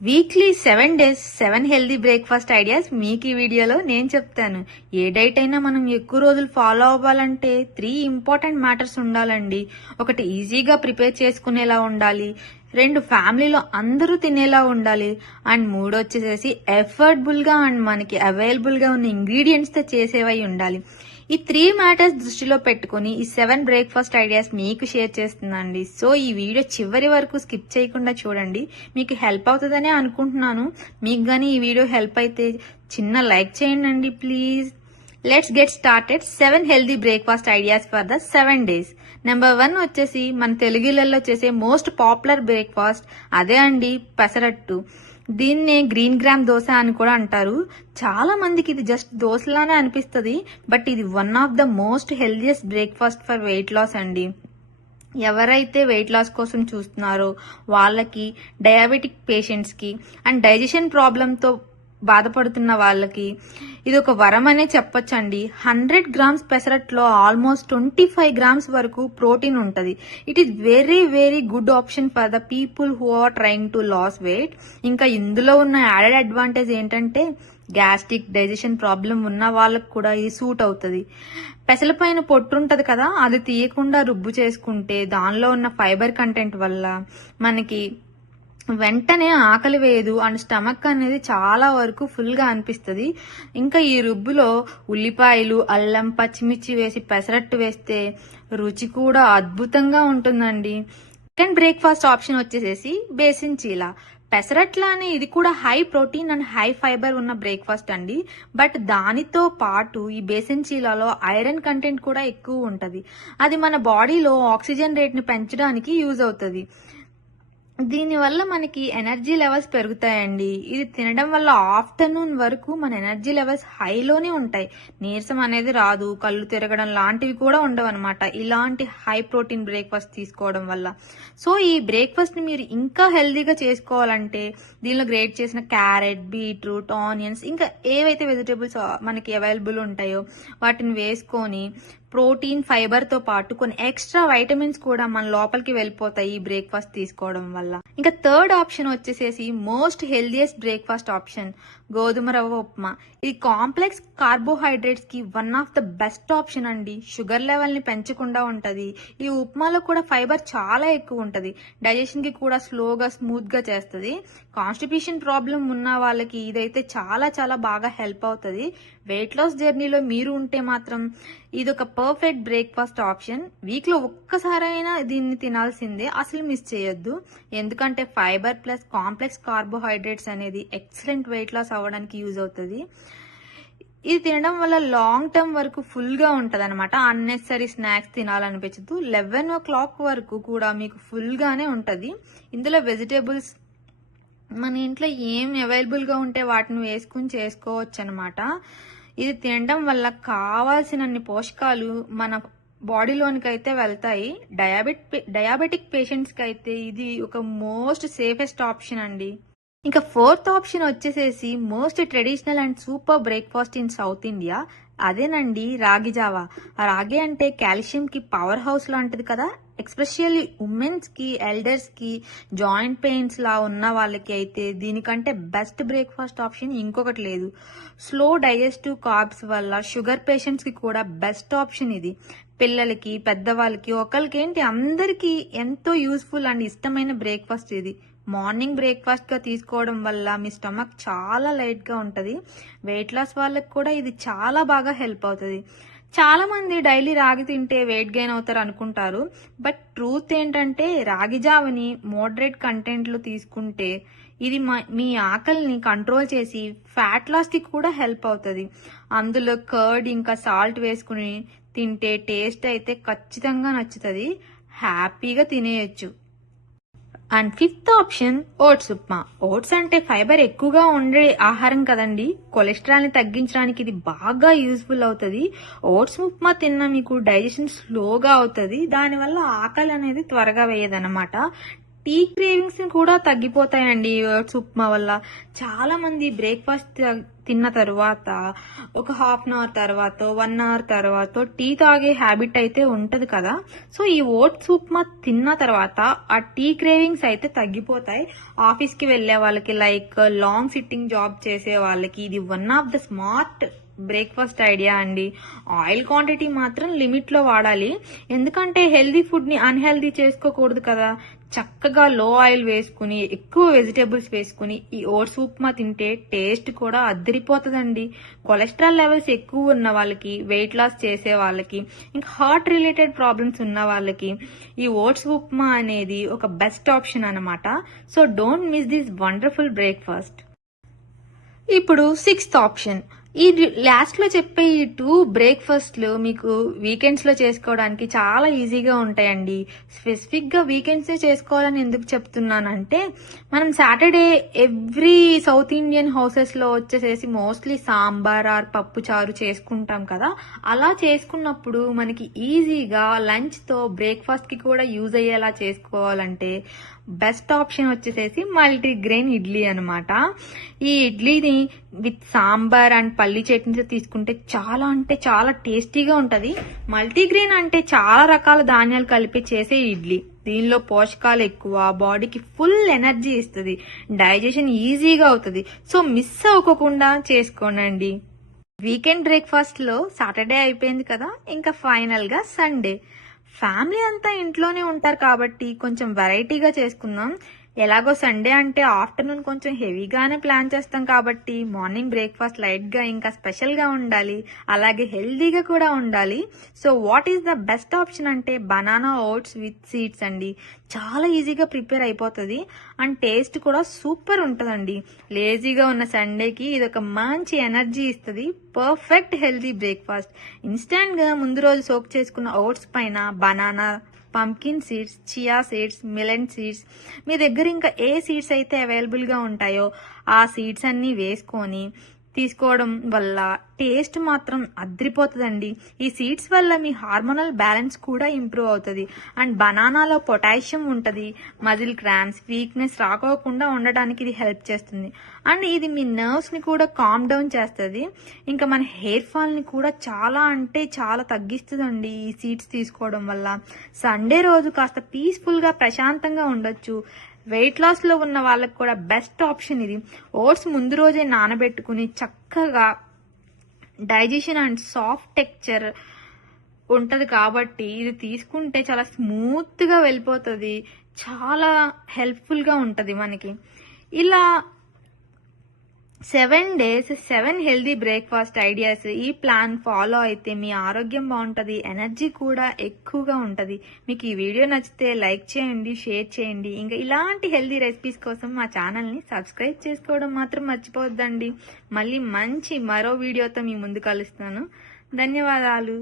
Weekly 7 days 7 healthy breakfast ideas మీకు ఈ వీడియోలో నేను చెప్తాను. ఏ డైట్ అయినా మనం ఎక్కువ రోజులు ఫాలో అవ్వాలంటే 3 ఇంపార్టెంట్ మ్యాటర్స్ ఉండాలండి. ఒకటి ఈజీగా ప్రిపేర్ చేసుకునేలా ఉండాలి, 2 ఫ్యామిలీలో అందరూ తినేలా ఉండాలి, అండ్ 3 వచ్చేసేసి ఎఫర్డబుల్ గా అండ్ మనకి అవైలబుల్ గా ఉన్న ఇంగ్రీడియంట్స్ తో చేసేవై ఉండాలి. ఈ 3 మ్యాటర్స్ దృష్టిలో పెట్టుకుని ఈ 7 బ్రేక్ఫాస్ట్ ఐడియాస్ మీకు షేర్ చేస్తుందండి. సో ఈ వీడియో చివరి వరకు స్కిప్ చేయకుండా చూడండి, మీకు హెల్ప్ అవుతుందనే అనుకుంటున్నాను. మీకు గానీ ఈ వీడియో హెల్ప్ అయితే చిన్న లైక్ చేయండి please. Let's get started. 7 healthy breakfast ideas for the 7 days. Number 1 వచ్చేసి మన తెలుగులలో చేసే మోస్ట్ పాపులర్ బ్రేక్ఫాస్ట్ అదే అండి పెసరట్టు. దీన్నే గ్రీన్ గ్రామ్ దోశ అని కూడా అంటారు. చాలా మందికి ఇది జస్ట్ దోశలానే అనిపిస్తుంది, బట్ ఇది one of the most healthiest breakfast for weight loss అండి. ఎవరైతే వెయిట్ లాస్ కోసం చూస్తున్నారో వాళ్ళకి, డయాబెటిక్ పేషెంట్స్ కి అండ్ డైజెషన్ ప్రాబ్లంతో బాధపడుతున్న వాళ్ళకి ఇది ఒక వరం అనే చెప్పొచ్చండి. 100 గ్రామ్స్ పెసరట్లో ఆల్మోస్ట్ 25 గ్రామ్స్ వరకు ప్రోటీన్ ఉంటుంది. It is very very good option for the people who are trying to lose weight. ఇంకా ఇందులో ఉన్న యాడెడ్ అడ్వాంటేజ్ ఏంటంటే గ్యాస్ట్రిక్ డైజెషన్ ప్రాబ్లం ఉన్న వాళ్ళకు కూడా ఇది సూట్ అవుతుంది. పెసల పైన పొట్టు ఉంటది కదా, అది తీయకుండా రుబ్బు చేసుకుంటే దానిలో ఉన్న ఫైబర్ కంటెంట్ వల్ల మనకి వెంటనే ఆకలి వేయదు అండ్ స్టమక్ అనేది చాలా వరకు ఫుల్ గా అనిపిస్తుంది. ఇంకా ఈ రుబ్బులో ఉల్లిపాయలు, అల్లం, పచ్చిమిర్చి వేసి పెసరట్టు వేస్తే రుచి కూడా అద్భుతంగా ఉంటుందండి. సెకండ్ బ్రేక్ఫాస్ట్ ఆప్షన్ వచ్చేసేసి బేసిన్ చీలా. పెసరట్లానే ఇది కూడా high protein and high fibre ఉన్న బ్రేక్ఫాస్ట్ అండి. బట్ దానితో పాటు ఈ బేసిన్ చీలాలో ఐరన్ కంటెంట్ కూడా ఎక్కువ ఉంటది. అది మన బాడీలో ఆక్సిజన్ రేట్ ని పెంచడానికి యూజ్ అవుతుంది. దీనివల్ల మనకి ఎనర్జీ లెవెల్స్ పెరుగుతాయండి. ఇది తినడం వల్ల ఆఫ్టర్నూన్ వరకు మన ఎనర్జీ లెవెల్స్ హైలోనే ఉంటాయి. నీరసం అనేది రాదు, కళ్ళు తిరగడం లాంటివి కూడా ఉండవు అనమాట ఇలాంటి హై ప్రోటీన్ బ్రేక్ఫాస్ట్ తీసుకోవడం వల్ల. సో ఈ బ్రేక్ఫాస్ట్ ని మీరు ఇంకా హెల్దీగా చేసుకోవాలంటే దీనిలో గ్రేట్ చేసిన క్యారెట్, బీట్రూట్, ఆనియన్స్ ఇంకా ఏవైతే వెజిటేబుల్స్ మనకి అవైలబుల్ ఉంటాయో వాటిని వేసుకొని ప్రోటీన్, ఫైబర్ తో పాటు కొన్ని ఎక్స్ట్రా వైటమిన్స్ కూడా మన లోపలికి వెళ్ళిపోతాయి ఈ బ్రేక్ఫాస్ట్ తీసుకోవడం వల్ల. ఇంకా థర్డ్ ఆప్షన్ వచ్చేసేసి మోస్ట్ హెల్దియస్ట్ బ్రేక్ఫాస్ట్ ఆప్షన్ గోధుమ రవ్వ ఉప్మా. ఇది కాంప్లెక్స్ కార్బోహైడ్రేట్స్ కి one of the best option అండి. షుగర్ లెవెల్ ని పెంచకుండా ఉంటది. ఈ ఉప్మాలో కూడా ఫైబర్ చాలా ఎక్కువ ఉంటది. డైజెషన్ కి కూడా స్లోగా స్మూత్ గా చేస్తుంది. కాన్స్టిపేషన్ ప్రాబ్లం ఉన్న వాళ్ళకి ఇదైతే చాలా చాలా బాగా హెల్ప్ అవుతుంది. వెయిట్ లాస్ జర్నీలో మీరు ఉంటే మాత్రం ఇది ఒక పర్ఫెక్ట్ బ్రేక్ఫాస్ట్ ఆప్షన్. వీక్ లో ఒక్కసారైనా దీన్ని తినాల్సిందే, అసలు మిస్ చేయొద్దు. ఎందుకంటే ఫైబర్ ప్లస్ కాంప్లెక్స్ కార్బోహైడ్రేట్స్ అనేది ఎక్సలెంట్ వెయిట్ లాస్ అవ్వడానికి యూజ్ అవుతుంది. ఇది తినడం వల్ల లాంగ్ టర్మ్ వరకు ఫుల్ గా ఉంటది అనమాట. Unnecessary snacks తినాలనిపించదు. 11 o'clock వరకు కూడా మీకు ఫుల్ గానే ఉంటది. ఇందులో వెజిటేబుల్స్ మన ఇంట్లో ఏం అవైలబుల్ గా ఉంటే వాటిని వేసుకుని చేసుకోవచ్చు అనమాట. ఇది తినడం వల్ల కావాల్సినన్ని పోషకాలు మన బాడీలోనికి అయితే వెళ్తాయి. డయాబెటిక్ పేషెంట్స్ కి అయితే ఇది ఒక మోస్ట్ సేఫెస్ట్ ఆప్షన్ అండి. ఇంకా ఫోర్త్ ఆప్షన్ వచ్చేసేసి most traditional and super breakfast in south India. అదేనండి రాగి జావా. రాగి అంటే కాల్షియం కి పవర్ హౌస్ లాంటిది కదా. ఎస్పెషల్లీ ఉమెన్స్ కి, ఎల్డర్స్ కి, జాయింట్ పెయిన్స్ లా ఉన్న వాళ్ళకి అయితే దీనికంటే బెస్ట్ బ్రేక్ఫాస్ట్ ఆప్షన్ ఇంకొకటి లేదు. స్లో డైజెస్టివ్ కార్బ్స్ వల్ల షుగర్ పేషెంట్స్ కి కూడా బెస్ట్ ఆప్షన్ ఇది. పిల్లలకి, పెద్దవాళ్ళకి, ఒకరికేంటి అందరికీ ఎంతో యూస్ఫుల్ అండ్ ఇష్టమైన బ్రేక్ఫాస్ట్ ఇది. మార్నింగ్ బ్రేక్ఫాస్ట్ గా తీసుకోవడం వల్ల మీ స్టమక్ చాలా లైట్ గా ఉంటది. వెయిట్ లాస్ వాళ్ళకి కూడా ఇది చాలా బాగా హెల్ప్ అవుతుంది. చాలా మంది డైలీ రాగి తింటే వెయిట్ గెయిన్ అవుతారు అనుకుంటారు, బట్ ట్రూత్ ఏంటంటే రాగి జావని మోడరేట్ కంటెంట్ లో తీసుకుంటే ఇది మీ ఆకలిని కంట్రోల్ చేసి ఫ్యాట్ లాస్ కి కూడా హెల్ప్ అవుతుంది. అందులో కర్డ్ ఇంకా సాల్ట్ వేసుకుని తింటే టేస్ట్ అయితే ఖచ్చితంగా నచ్చుతుంది. హ్యాపీగా తినేయచ్చు. And fifth option oats upma. Oats అంటే ఫైబర్ ఎక్కువగా ఉండే ఆహారం కదండి. కొలెస్ట్రాల్ ని తగ్గించడానికి ఇది బాగా యూస్ఫుల్ అవుతుంది. ఓట్స్ ఉప్మా తిన్న మీకు డైజెషన్ స్లోగా అవుతుంది. దానివల్ల ఆకలి అనేది త్వరగా వేయదన్నమాట. టీ క్రేవింగ్స్ కూడా తగ్గిపోతాయండి ఈ ఓట్స్ ఉప్మా వల్ల. చాలా మంది బ్రేక్ఫాస్ట్ తిన్న తర్వాత ఒక హాఫ్ అన్ అవర్ తర్వాత 1 అవర్ తర్వాత టీ తాగే హ్యాబిట్ అయితే ఉంటది కదా. సో ఈ ఓట్స్ ఉప్మా తిన్న తర్వాత ఆ టీ క్రేవింగ్స్ అయితే తగ్గిపోతాయి. ఆఫీస్ కి వెళ్లే వాళ్ళకి, లైక్ లాంగ్ సిట్టింగ్ జాబ్ చేసే వాళ్ళకి ఇది one of the smart breakfast idea అండి. ఆయిల్ క్వాంటిటీ మాత్రం లిమిట్ లో వాడాలి, ఎందుకంటే హెల్దీ ఫుడ్ ని అన్హెల్దీ చేసుకోకూడదు కదా. చక్కగా లో ఆయిల్ వేసుకుని ఎక్కువ వెజిటేబుల్స్ వేసుకుని ఈ ఓట్స్ ఉప్మా తింటే టేస్ట్ కూడా అద్దరిపోతుందండి. కొలెస్ట్రాల్ లెవెల్స్ ఎక్కువ ఉన్న వాళ్ళకి, వెయిట్ లాస్ చేసే వాళ్ళకి, ఇంకా హార్ట్ రిలేటెడ్ ప్రాబ్లమ్స్ ఉన్న వాళ్ళకి ఈ ఓట్స్ ఉప్మా అనేది ఒక బెస్ట్ ఆప్షన్ అన్నమాట. So don't miss this wonderful breakfast. ఇప్పుడు 6th ఆప్షన్. ఈ లాస్ట్ లో చెప్పే ఈ 2 బ్రేక్ఫాస్ట్లు మీకు వీకెండ్స్ లో చేసుకోవడానికి చాలా ఈజీగా ఉంటాయండి. స్పెసిఫిక్ గా వీకెండ్స్ చేసుకోవాలని ఎందుకు చెప్తున్నానంటే, మనం Saturday every south Indian houses లో వచ్చేసేసి మోస్ట్లీ సాంబార్ ఆర్ పప్పు చారు చేసుకుంటాం కదా. అలా చేసుకున్నప్పుడు మనకి ఈజీగా లంచ్ తో బ్రేక్ఫాస్ట్ కి కూడా యూజ్ అయ్యేలా చేసుకోవాలంటే బెస్ట్ ఆప్షన్ వచ్చేసేసి మల్టీగ్రెయిన్ ఇడ్లీ అనమాట. ఈ ఇడ్లీని విత్ సాంబార్ అండ్ పల్లి చట్నీతో తీసుకుంటే చాలా అంటే చాలా టేస్టీగా ఉంటది. మల్టీగ్రెయిన్ అంటే చాలా రకాల ధాన్యాలు కలిపి చేసే ఇడ్లీ. దీనిలో పోషకాలు ఎక్కువ, బాడీకి ఫుల్ ఎనర్జీ ఇస్తుంది, డైజెషన్ ఈజీగా అవుతుంది. సో మిస్ అవ్వకుండా చేసుకోనండి. వీకెండ్ బ్రేక్ఫాస్ట్ లో సాటర్డే అయిపోయింది కదా, ఇంకా ఫైనల్ గా సండే. ఫ్యామిలీ అంతా ఇంట్లోనే ఉంటారు కాబట్టి కొంచెం వెరైటీగా చేసుకుందాం. ఎలాగో సండే అంటే ఆఫ్టర్నూన్ కొంచెం హెవీగానే ప్లాన్ చేస్తాం కాబట్టి మార్నింగ్ బ్రేక్ఫాస్ట్ లైట్ గా ఇంకా స్పెషల్ గా ఉండాలి, అలాగే హెల్దీగా కూడా ఉండాలి. So what is the best option అంటే బనానా ఓట్స్ విత్ సీడ్స్ అండి. చాలా ఈజీగా ప్రిపేర్ అయిపోతుంది అండ్ టేస్ట్ కూడా సూపర్ ఉంటుందండి. లేజీగా ఉన్న సండేకి ఇది ఒక మంచి ఎనర్జీ ఇస్తుంది. Perfect healthy breakfast. ఇన్స్టాంట్ గా ముందు రోజు సోక్ చేసుకున్న ఓట్స్ పైన banana, pumpkin seeds, chia seeds, millet seeds, మీ దగ్గర ఇంకా ఏ సీడ్స్ అయితే అవైలబుల్ గా ఉంటాయో ఆ సీడ్స్ అన్ని వేసుకొని తీసుకోవడం వల్ల టేస్ట్ మాత్రం అద్రిపోతుందండి. ఈ సీడ్స్ వల్ల మీ హార్మోనల్ బ్యాలెన్స్ కూడా ఇంప్రూవ్ అవుతుంది అండ్ బనానాలో పొటాషియం ఉంటుంది. మజిల్ క్రాంప్స్, వీక్నెస్ రాకోకుండా ఉండడానికి ఇది హెల్ప్ చేస్తుంది అండ్ ఇది మీ నర్వ్స్ ని కూడా కామ్ డౌన్ చేస్తుంది. ఇంకా మన హెయిర్ ఫాల్ ని కూడా చాలా అంటే చాలా తగ్గిస్తుందండి ఈ సీడ్స్ తీసుకోవడం వల్ల. సండే రోజు కాస్త పీస్ఫుల్ గా ప్రశాంతంగా ఉండొచ్చు. వెయిట్ లాస్ లో ఉన్న వాళ్ళకి కూడా బెస్ట్ ఆప్షన్ ఇది. ఓట్స్ ముందు రోజే నానబెట్టుకుని చక్కగా డైజెషన్ అండ్ సాఫ్ట్ టెక్చర్ ఉంటది కాబట్టి ఇది తీసుకుంటే చాలా స్మూత్ గా వెళ్ళిపోతుంది, చాలా హెల్ప్ఫుల్ గా ఉంటది మనకి. ఇలా 7 days 7 హెల్దీ బ్రేక్ఫాస్ట్ ఐడియాస్. ఈ ప్లాన్ ఫాలో అయితే మీ ఆరోగ్యం బాగుంటది, ఎనర్జీ కూడా ఎక్కువగా ఉంటది. మీకు ఈ వీడియో నచ్చితే లైక్ చేయండి, షేర్ చేయండి. ఇంకా ఇలాంటి హెల్దీ రెసిపీస్ కోసం మా ఛానల్ ని సబ్స్క్రైబ్ చేసుకోవడం మాత్రం మర్చిపోవద్దండి. మళ్ళీ మంచి మరో వీడియోతో మీ ముందు కలుస్తాను. ధన్యవాదాలు.